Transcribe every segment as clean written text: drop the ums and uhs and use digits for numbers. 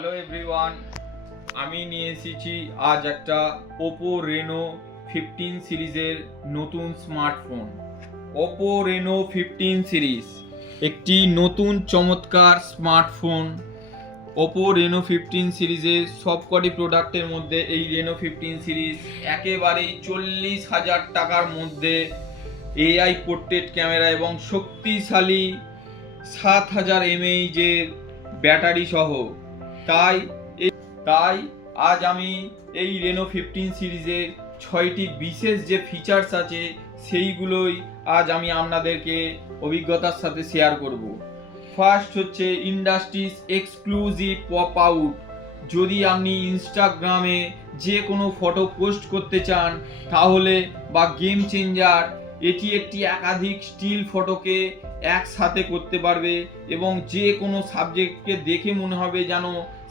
Hello everyone, আমি নিয়ে এসেছি আজ একটা ওপো রেনো 15 সিরিজের নতুন স্মার্টফোন। ওপো রেনো 15 সিরিজ একটি নতুন চমৎকার স্মার্টফোন। ওপো রেনো 15 সিরিজের সবকটি প্রোডাক্টের মধ্যে এই রেনো 15 সিরিজ একেবারেই 40,000 টাকার মধ্যে এআই পোর্ট্রেট ক্যামেরা এবং শক্তিশালী 7,000 mAh ব্যাটারি সহ। তাই আজ আমি এই রেনো 15 সিরিজের 6টি বিশেষ যে ফিচার্স আছে সেইগুলোই আজ আমি আপনাদেরকে অভিজ্ঞতার সাথে শেয়ার করব। ফার্স্ট হচ্ছে ইন্ডাস্ট্রিজ এক্সক্লুসিভ পপ আউট। যদি আপনি ইনস্টাগ্রামে যে কোনো ফটো পোস্ট করতে চান তাহলে বা গেম চেঞ্জার, এটি একটি একাধিক স্টিল ফটোকে একসাথে করতে পারবে এবং যে কোনো সাবজেক্টকে দেখে মনে হবে যেন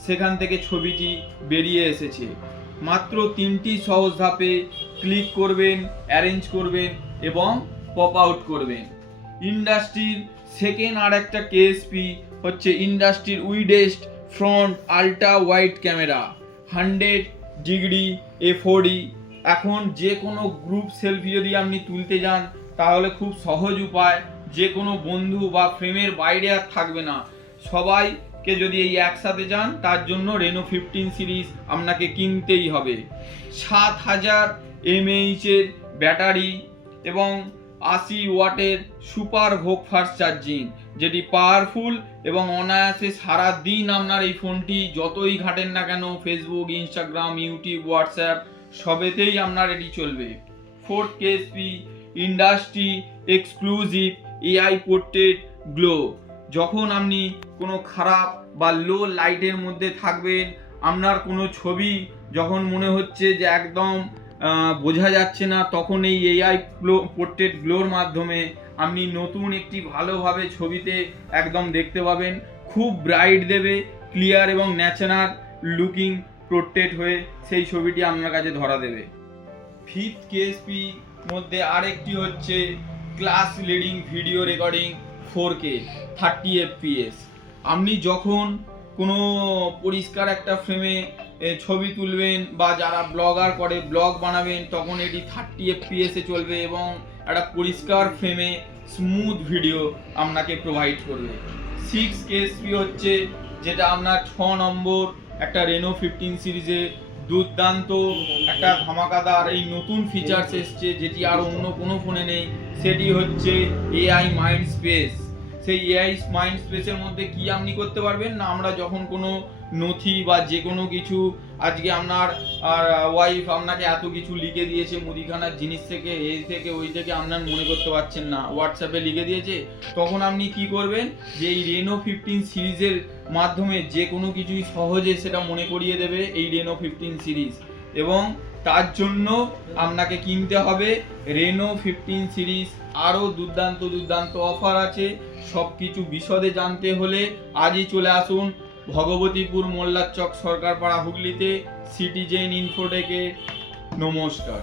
সেখান থেকে ছবিটি বেরিয়ে এসেছে। মাত্র 3টি সহজ ধাপে ক্লিক করবেন, অ্যারেঞ্জ করবেন এবং পপ আউট করবেন। ইন্ডাস্ট্রির সেকেন্ড আর একটা কেএসপি হচ্ছে ইন্ডাস্ট্রির widest front ultra wide camera 100 degree FOD. এখন যে কোনো গ্রুপ সেলফি যদি আপনি তুলতে যান তাহলে খুব সহজ উপায়, যে কোনো বন্ধু বা ফ্রেমের বাইরে আর থাকবে না, সবাইকে যদি এই একসাথে যান তার জন্য রেনো 15 সিরিজ আপনাকে কিনতেই হবে। 7,000 mAh এর ব্যাটারি এবং 80 ওয়াটের সুপার ভোক ফাস্ট চার্জিং, যেটি পাওয়ারফুল এবং অনায়াসে সারা দিন আপনার এই ফোনটি যতই ঘাটেন না কেন, ফেসবুক, ইনস্টাগ্রাম, ইউটিউব, হোয়াটসঅ্যাপ সবেতেই আপনার এটি চলবে। 4th KSP industry exclusive AI portrait glow. যখন আপনি কোনো খারাপ বা লো লাইটের মধ্যে থাকবেন, আপনার কোনো ছবি যখন মনে হচ্ছে যে একদম বোঝা যাচ্ছে না, তখন এই এআই পোর্ট্রেট গ্লোর মাধ্যমে আপনি নতুন একটি ভালোভাবে ছবিতে একদম দেখতে পাবেন। খুব ব্রাইট দেবে, ক্লিয়ার এবং ন্যাচারাল লুকিং পোর্ট্রেট হয়ে সেই ছবিটি আপনার কাছে ধরা দেবে। 5th কেএসপি মধ্যে আরেকটি হচ্ছে class leading video recording 4K 30 fps। আপনি যখন কোনো পরিষ্কার একটা ফ্রেমে ছবি তুলবেন বা যারা ব্লগার করে ব্লগ বানাবেন, তখন এটি 30 fps এ চলবে এবং একটা পরিষ্কার ফ্রেমে স্মুথ ভিডিও আপনাকে প্রোভাইড করবে। 6th কেএসপি হচ্ছে যেটা আপনার 6 নম্বর একটা রেনো 15 সিরিজে দুর্দান্ত একটা ধামাকাদার এই নতুন ফিচার্স এসছে, যেটি আর অন্য কোনো ফোনে নেই। সেটি হচ্ছে এআই মাইন্ড স্পেস। সেই এআই মাইন্ড স্পেসের মধ্যে কি আপনি করতে পারবেন না, আমরা যখন কোনো নথি বা যে কোনো কিছু, আজকে আপনার ওয়াইফ আপনাকে এত কিছু লিখে দিয়েছে মুদিখানার জিনিস থেকে, এই থেকে ওই থেকে, আপনার মনে করতে পারছেন না, হোয়াটসঅ্যাপে লিখে দিয়েছে, তখন আপনি কি করবেন যে এই রেনো 15 সিরিজের মাধ্যমে যে কোনো কিছুই সহজে সেটা মনে করিয়ে দেবে এই রেনো 15 সিরিজ। এবং তার জন্য আপনাকে কিনতে হবে রেনো 15 সিরিজ। আরও দুর্দান্ত অফার আছে। সব কিছু বিশদে জানতে হলে আজই চলে আসুন ভগবতীপুর মোল্লার চক, সরকারপাড়া, হুগলিতে সিটিজেন ইনফোটেকে। নমস্কার।